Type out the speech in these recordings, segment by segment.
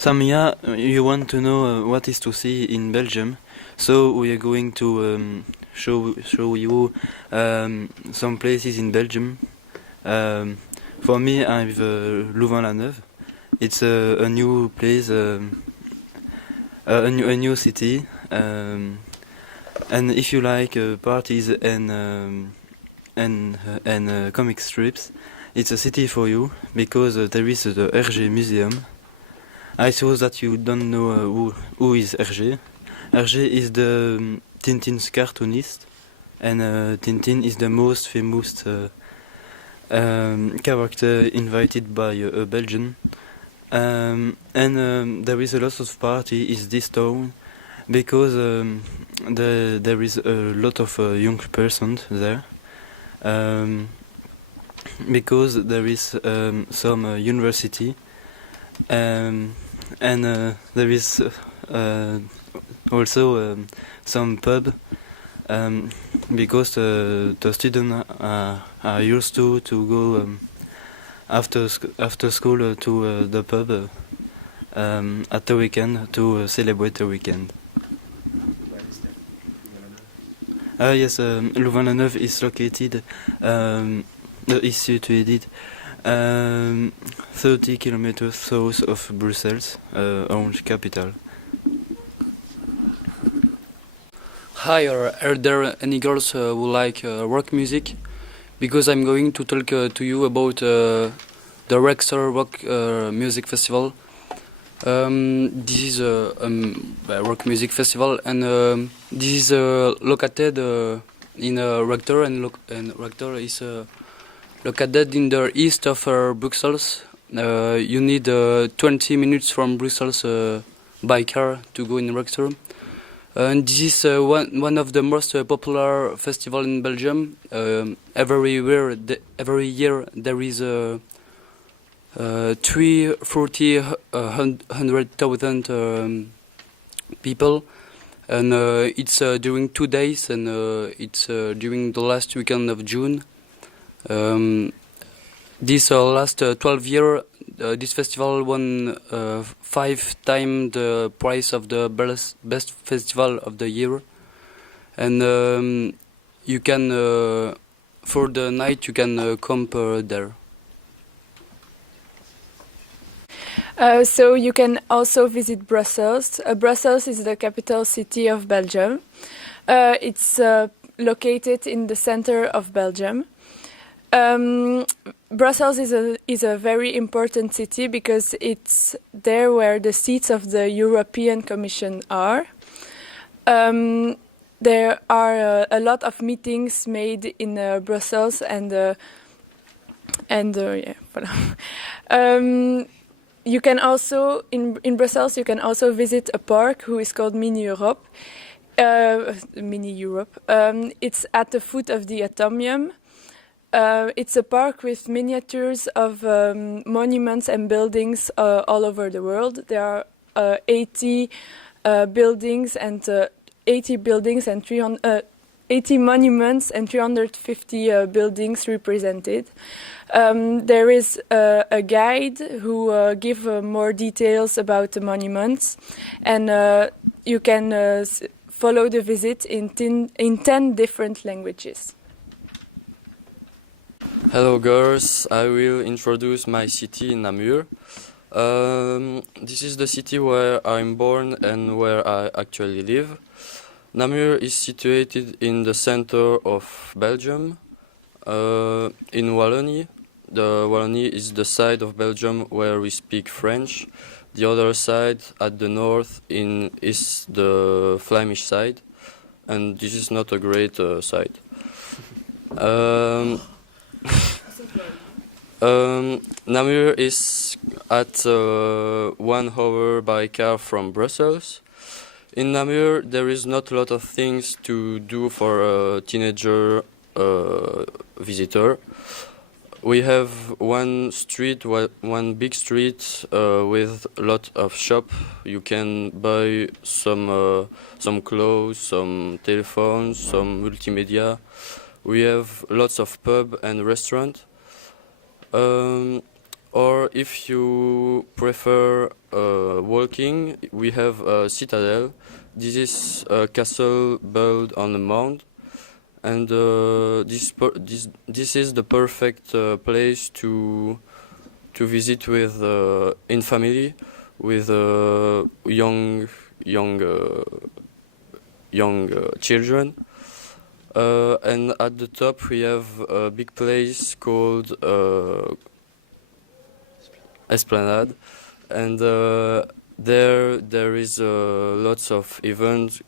Samia, you want to know what is to see in Belgium, so we are going to show you some places in Belgium. For me, I've Louvain-la-Neuve. It's a new place, a new city, and if you like parties and comic strips, it's a city for you because there is the Hergé Museum. I suppose that you don't know who is Hergé. Hergé is the Tintin's cartoonist, and Tintin is the most famous character invited by a Belgian. There is a lot of party in this town because there is a lot of young persons there. Because there is some university. There is also some pub because the students are used to go after school to the pub at the weekend to celebrate the weekend. Yes, Louvain-la-Neuve is located, is situated 30 kilometers south of Brussels, Orange capital. Hi, are there any girls who like rock music? Because I'm going to talk to you about the Rexer Rock Music Festival. This is a rock music festival, and this is located in Rector, and Rector is located in the east of Brussels. You need 20 minutes from Brussels by car to go in Rector. And this is one of the most popular festivals in Belgium. Every year there is 340,000 people, and it's during 2 days, and it's during the last weekend of June. This last 12 years, this festival won 5 times the prize of the best festival of the year, and you can for the night you can camp there. So you can also visit Brussels. Brussels is the capital city of Belgium. It's located in the center of Belgium. Brussels is a very important city because it's there where the seats of the European Commission are. There are a lot of meetings made in Brussels, and yeah, voilà. You can also in Brussels you can also visit a park who is called Mini Europe. It's at the foot of the Atomium. It's a park with miniatures of monuments and buildings all over the world. There are 80 buildings and 80 monuments and 350 buildings represented. There is a guide who gives more details about the monuments, and you can follow the visit in 10 different languages. Hello girls, I will introduce my city, Namur. This is the city where I'm born and where I actually live. Namur is situated in the center of Belgium, in Wallonie. The Wallonie is the side of Belgium where we speak French. The other side, at the north, is the Flemish side, and this is not a great side. Namur is at 1 hour by car from Brussels. In Namur, there is not a lot of things to do for a teenager visitor. We have one big street with a lot of shop. You can buy some clothes, some telephones, some multimedia. We have lots of pub and restaurant. Or if you prefer walking, we have a citadel. This is a castle built on a mound, and this is the perfect place to visit with in family with young children. And at the top we have a big place called Esplanade, and there is lots of events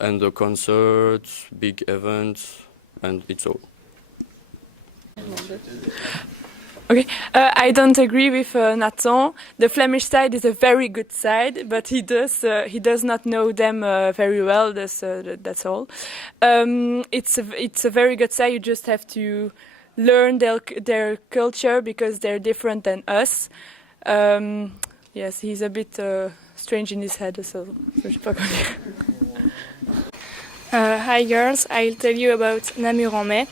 and concerts, big events, and it's all. Okay, I don't agree with Nathan. The Flemish side is a very good side, but he does not know them very well. That's all. It's a very good side. You just have to learn their culture because they're different than us. Yes, he's a bit strange in his head, so je sais pas quoi dire. Hi girls, I'll tell you about Namur en mai.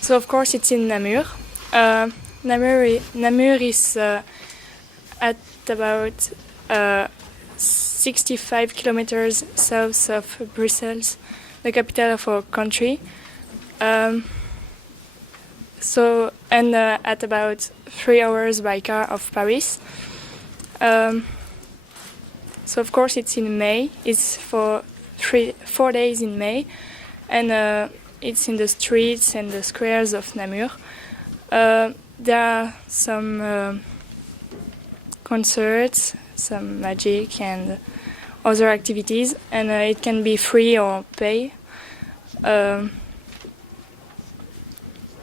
So of course it's in Namur. Namur is at about 65 kilometers south of Brussels, the capital of our country. At about 3 hours by car of Paris. So of course it's in May. It's for 4 days in May, and it's in the streets and the squares of Namur. There are some concerts, some magic and other activities, and it can be free or pay.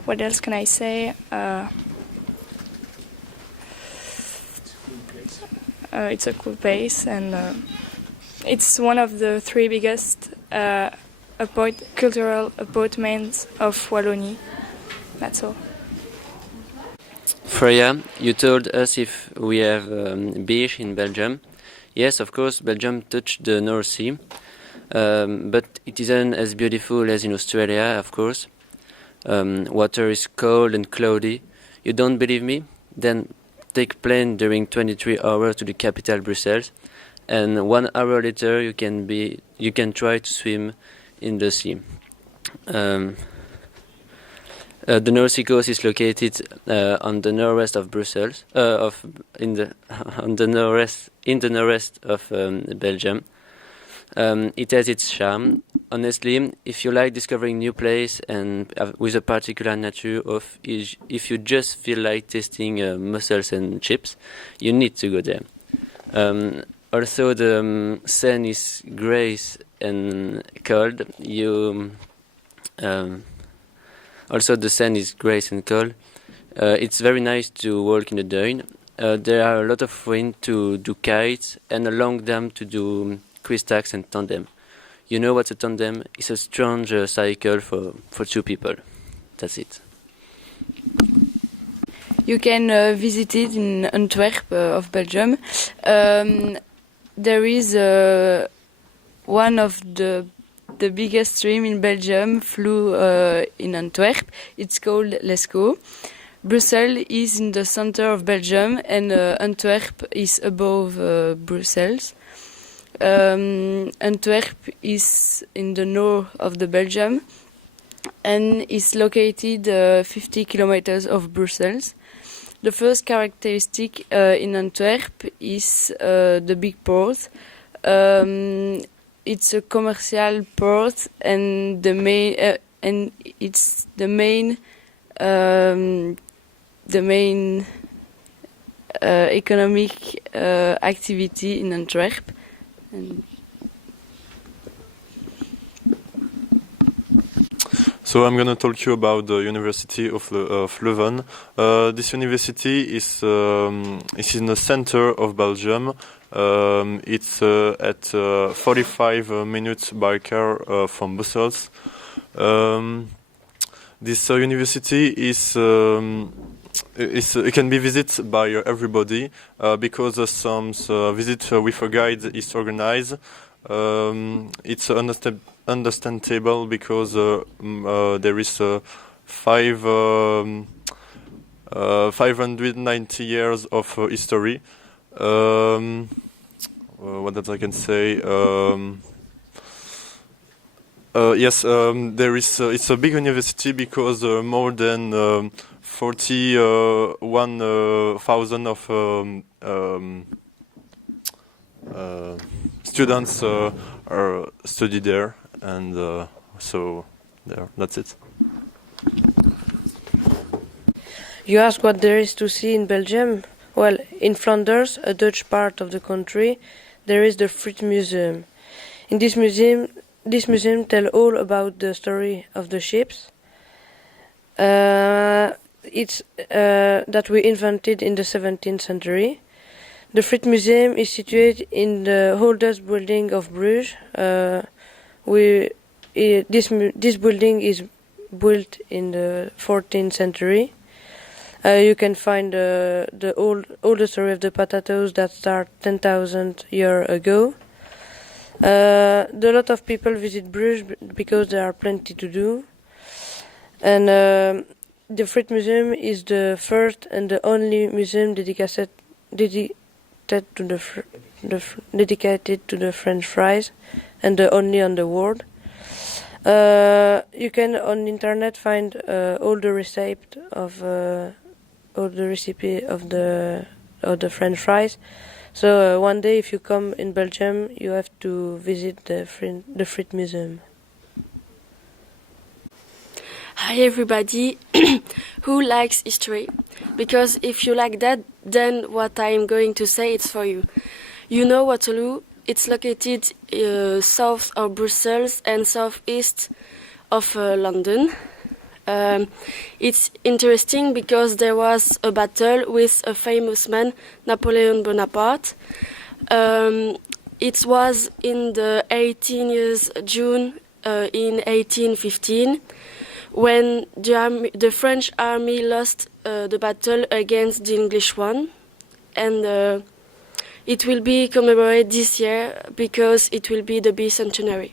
What else can I say? It's a cool place, and it's one of the 3 biggest cultural appointments of Wallonie. That's all. Freya, you told us if we have beach in Belgium. Yes, of course, Belgium touched the North Sea, but it isn't as beautiful as in Australia, of course. Water is cold and cloudy. You don't believe me? Then take plane during 23 hours to the capital, Brussels, and 1 hour later you can try to swim in the sea. The North Sea coast is located on the northwest of Brussels, in the northwest of Belgium. It has its charm. Honestly, if you like discovering new place and with a particular nature, if you just feel like tasting mussels and chips, you need to go there. Also, the sun is grey and cold. Also, the sand is grey and cold. It's very nice to walk in the Duin. There are a lot of wind to do kites and along them to do quiz-tags and tandem. You know what's a tandem? It's a strange cycle for 2 people. That's it. You can visit it in Antwerp of Belgium. There is one of the biggest stream in Belgium flew in Antwerp. It's called Lescaut. Brussels is in the center of Belgium, and Antwerp is above Brussels. Antwerp is in the north of the Belgium and is located 50 kilometers of Brussels. The first characteristic in Antwerp is the big port. It's a commercial port, and it's the main economic activity in Antwerp. So I'm going to talk to you about the University of Leuven. This university is in the center of Belgium. It's at 45 minutes by car from Brussels. This university it can be visited by everybody because some visit with a guide is organized. It's understandable because there is 5 590 years of history. What else I can say? Yes, there is. It's a big university because more than 41,000 of students are study there, and so there. That's it. You ask what there is to see in Belgium? Well, in Flanders, a Dutch part of the country, there is the Frit Museum. In this museum tells all about the story of the ships. It's that we invented in the 17th century. The Frit Museum is situated in the oldest building of Bruges. This building is built in the 14th century. You can find all the story of the potatoes that start 10,000 years ago. A lot of people visit Bruges because there are plenty to do. And the Frit Museum is the first and the only museum dedicated to the French fries, and the only on the world. You can on internet find all the recipe of the French fries. So one day, if you come in Belgium, you have to visit the Frit Museum. Hi everybody, who likes history? Because if you like that, then what I am going to say is for you. You know Waterloo, it's located south of Brussels and southeast of London. It's interesting because there was a battle with a famous man, Napoleon Bonaparte. It was in the 18 years June in 1815 when the French army lost the battle against the English one, and it will be commemorated this year because it will be the bicentenary.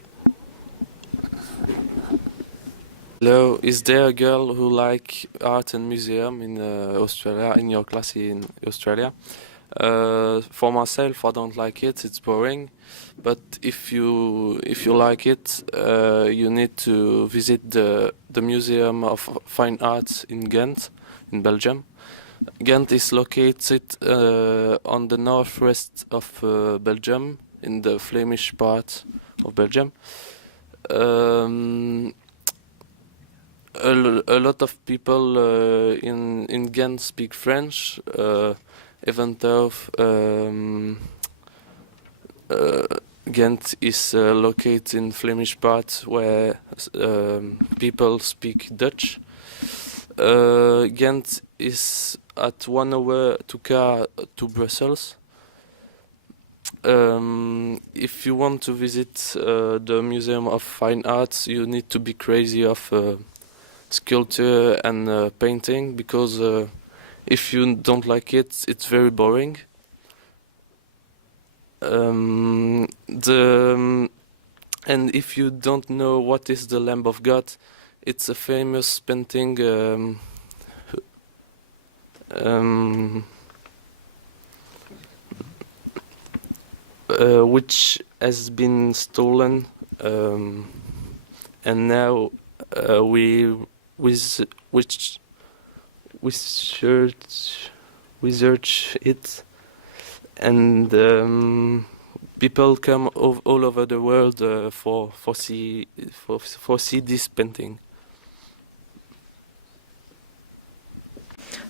Hello, is there a girl who like art and museum in Australia, in your class in Australia? For myself, I don't like it. It's boring. But if you like it, you need to visit the Museum of Fine Arts in Ghent, in Belgium. Ghent is located on the northwest of Belgium, in the Flemish part of Belgium. A lot of people in Ghent speak French, even though Ghent is located in Flemish part where people speak Dutch. Ghent is at 1 hour to car to Brussels. If you want to visit the Museum of Fine Arts, you need to be crazy of sculpture and painting, because if you don't like it, it's very boring. And if you don't know what is the Lamb of God, it's a famous painting which has been stolen, and now we research it, and people come all over the world for see this painting.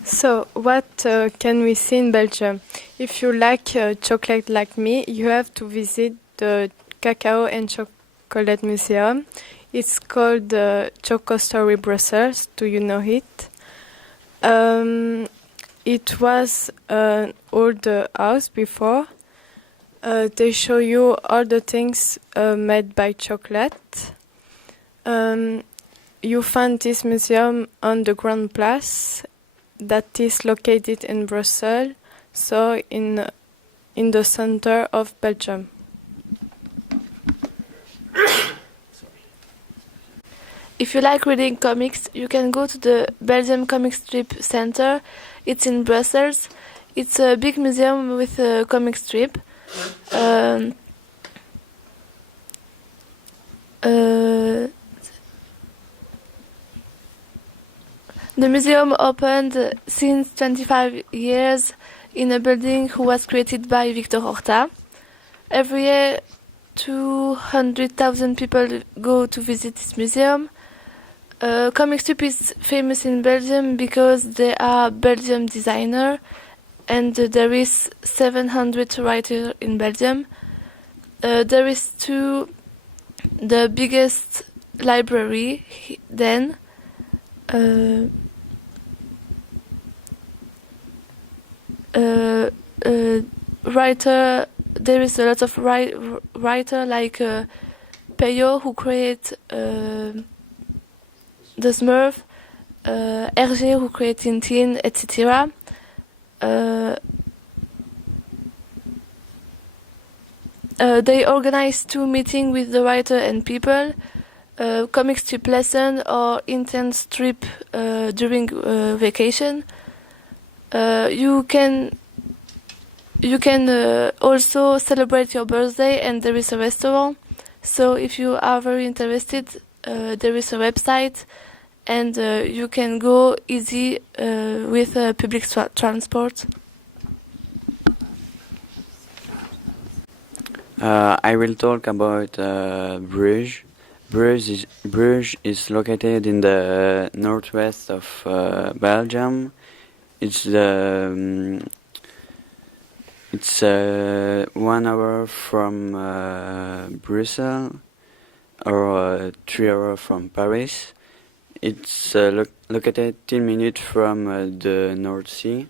So, what can we see in Belgium? If you like chocolate like me, you have to visit the Cacao and Chocolate Museum. It's called the Choco Story Brussels. Do you know it? It was an old house before. They show you all the things made by chocolate. You find this museum on the Grand Place that is located in Brussels, so in the center of Belgium. If if you like reading comics, you can go to the Belgium Comic Strip Center. It's in Brussels. It's a big museum with a comic strip. The museum opened since 25 years in a building who was created by Victor Horta. Every year, 200,000 people go to visit this museum. Comic strip is famous in Belgium because they are Belgium designer, and there is 700 writers in Belgium. There is the biggest library then. Writer, there is a lot of writer like Peyo who create the Smurf, Hergé who create Tintin, etc. They organize 2 meetings with the writer and people, comic strip lesson or intense trip during vacation. You can also celebrate your birthday, and there is a restaurant. So if you are very interested, there is a website, and you can go easy with public transport. I will talk about Bruges. Bruges is located in the northwest of Belgium. It's 1 hour from Brussels, or 3 hours from Paris. It's located 10 minutes from the North Sea,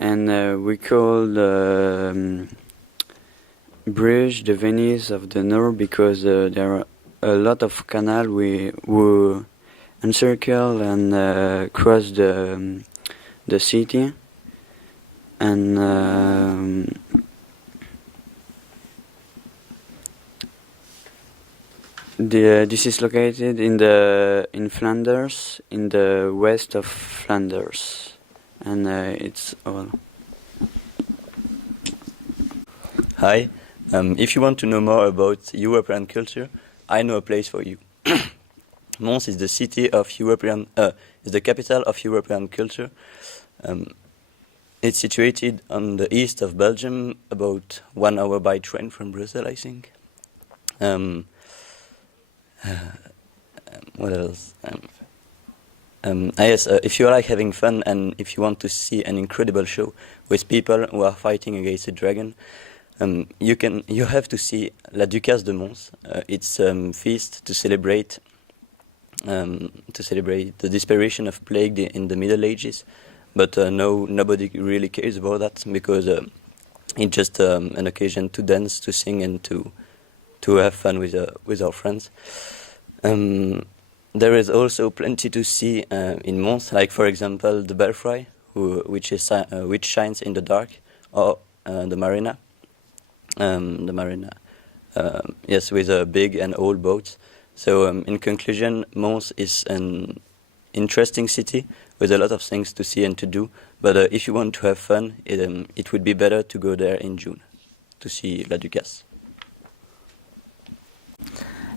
and we call Bruges the Venice of the North because there are a lot of canals who encircle and cross the city, and this is located in Flanders, in the west of Flanders, and it's all. Hi, if you want to know more about European culture, I know a place for you. Mons is the city of is the capital of European culture. It's situated on the east of Belgium, about 1 hour by train from Brussels, I think. What else? Yes, if you like having fun and if you want to see an incredible show with people who are fighting against a dragon, you have to see La Ducasse de Mons. It's a feast to celebrate the disparition of plague in the Middle Ages, but nobody really cares about that because it's just an occasion to dance, to sing, and to have fun with our friends. There is also plenty to see in Mons, like for example the belfry, which shines in the dark, or the marina. Yes, with big and old boats. So in conclusion, Mons is an interesting city with a lot of things to see and to do. But if you want to have fun, it would be better to go there in June to see La Ducasse.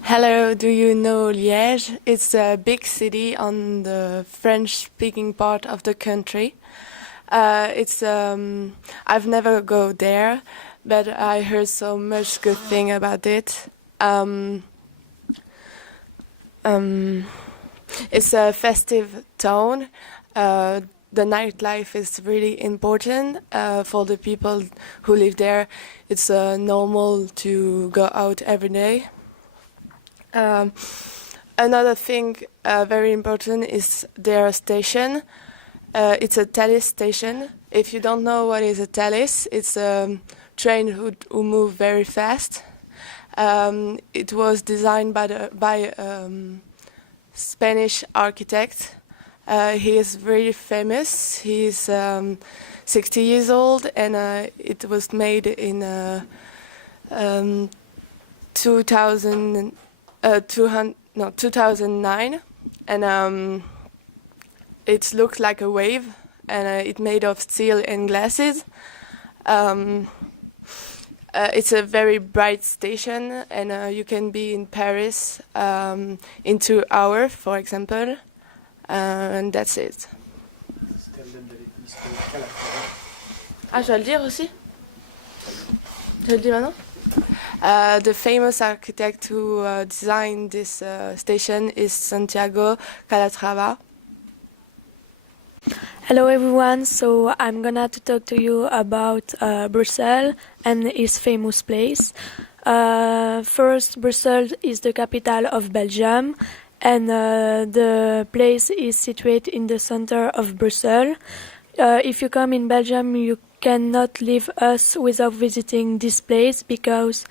Hello, do you know Liège? It's a big city on the French-speaking part of the country. I've never go there, but I heard so much good thing about it. It's a festive town. The nightlife is really important for the people who live there. It's normal to go out every day. Another thing very important is their station. It's a Thalys station. If you don't know what is a Thalys, it's a train who move very fast. It was designed by Spanish architect. He is very famous. He's 60 years old, and it was made in 200. 2009, and it looked like a wave, and it's made of steel and glasses. It's a very bright station, and you can be in Paris in 2 hours, for example, and that's it. Ah, je dois le dire aussi? Je le dis maintenant? The famous architect who designed this station is Santiago Calatrava. Hello everyone, so I'm gonna to talk to you about Brussels and its famous place. First, Brussels is the capital of Belgium, and the place is situated in the center of Brussels. If you come in Belgium, you cannot leave us without visiting this place, because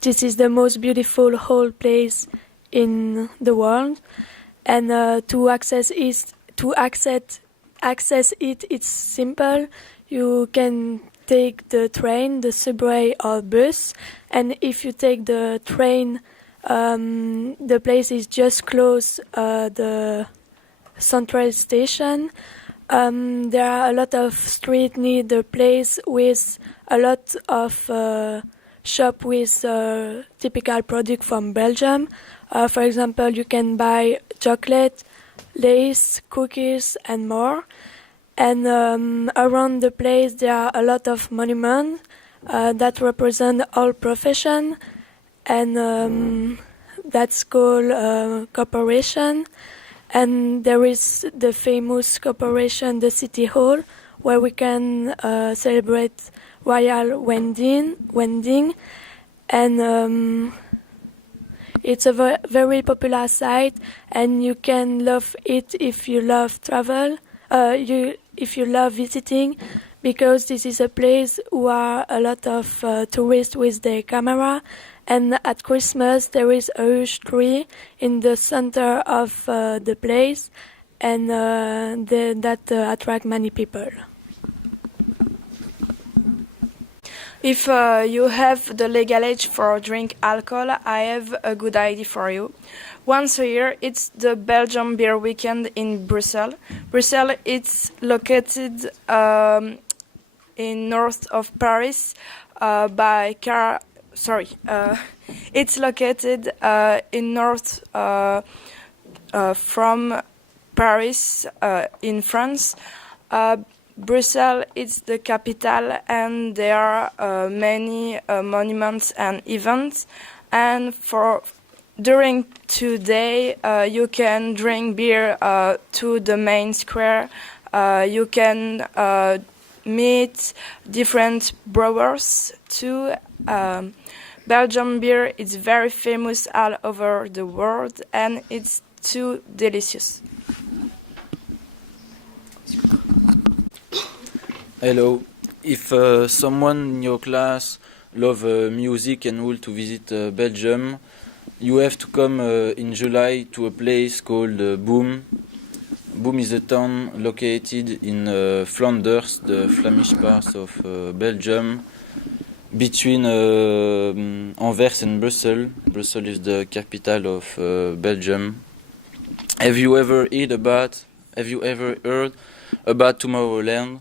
this is the most beautiful whole place in the world. And to access it, it's simple. You can take the train, the subway, or bus. And if you take the train, the place is just close the central station. There are a lot of streets near the place with a lot of shop with typical product from Belgium. For example, you can buy chocolate, lace, cookies, and more. And around the place there are a lot of monuments that represent all profession, and that's called corporation. And there is the famous corporation, the City Hall, where we can celebrate royal wedding, and it's a very popular site, and you can love it if you love travel, if you love visiting, because this is a place where a lot of tourists with their camera. And at Christmas there is a huge tree in the center of the place, and that attract many people. If you have the legal age for drink alcohol, I have a good idea for you. Once a year, it's the Belgium Beer Weekend in Brussels. Brussels is located in north of Paris it's located in north from Paris in France. Brussels is the capital, and there are many monuments and events. And during today, you can drink beer to the main square. You can meet different brewers too. Belgium beer is very famous all over the world, and it's too delicious. Hello. If someone in your class love music and want to visit Belgium, you have to come in July to a place called Boom. Boom is a town located in Flanders, the Flemish part of Belgium, between Anvers and Brussels. Brussels is the capital of Belgium. Have you ever heard about Tomorrowland?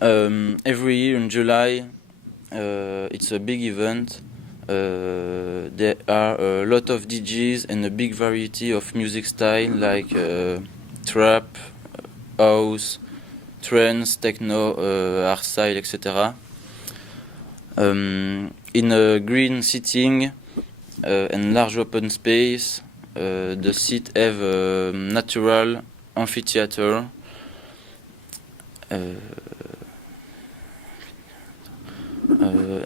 Every year in July, it's a big event. There are a lot of DJs and a big variety of music style like trap, house, trance, techno, hardstyle, etc. In a green setting and large open space, the seats have a natural amphitheater.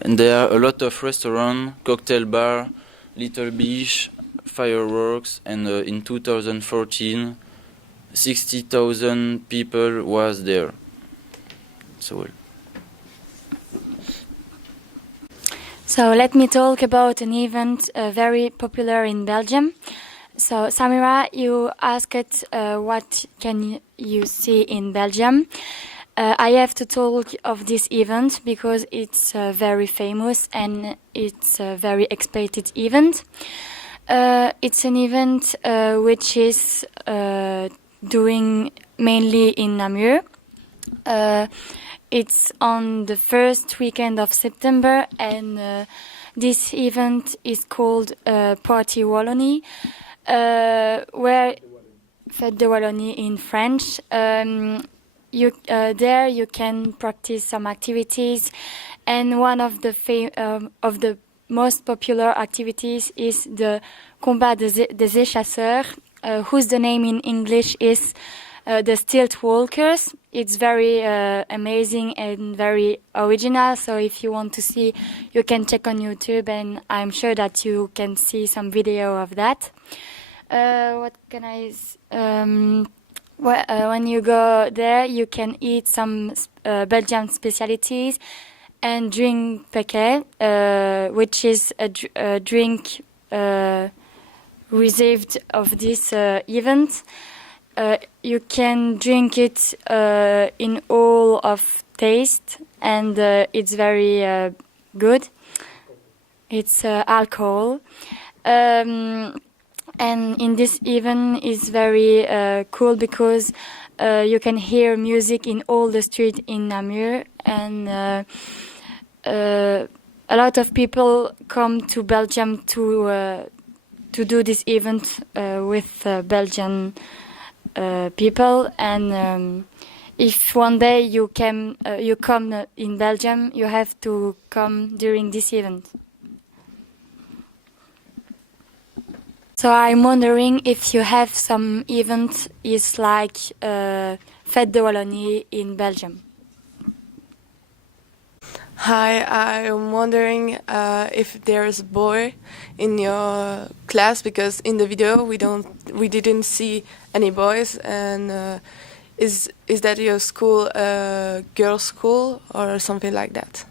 And there are a lot of restaurants, cocktail bar, little beach, fireworks, and in 2014, 60,000 people was there. So let me talk about an event very popular in Belgium. So Samira, you asked what can you see in Belgium. I have to talk of this event because it's very famous and it's a very expected event. It's an event which is doing mainly in Namur. It's on the first weekend of September, and this event is called Party Wallonie, where Fête de Wallonie in French. There you can practice some activities, and one of the most popular activities is the Combat des Échasseurs, whose the name in English is the Stilt Walkers. It's very amazing and very original, so if you want to see, you can check on YouTube, and I'm sure that you can see some video of that. What can I... when you go there, you can eat some Belgian specialities and drink paquet, which is a drink reserved of this event. You can drink it in all of taste, and it's very good. It's alcohol. And in this event is very cool because you can hear music in all the streets in Namur, and a lot of people come to Belgium to do this event with Belgian people. And if one day you come in Belgium, you have to come during this event. So I'm wondering if you have some event is like Fête de Wallonie in Belgium. Hi, I'm wondering if there's a boy in your class, because in the video we didn't see any boys, and is that your school, girls' school or something like that?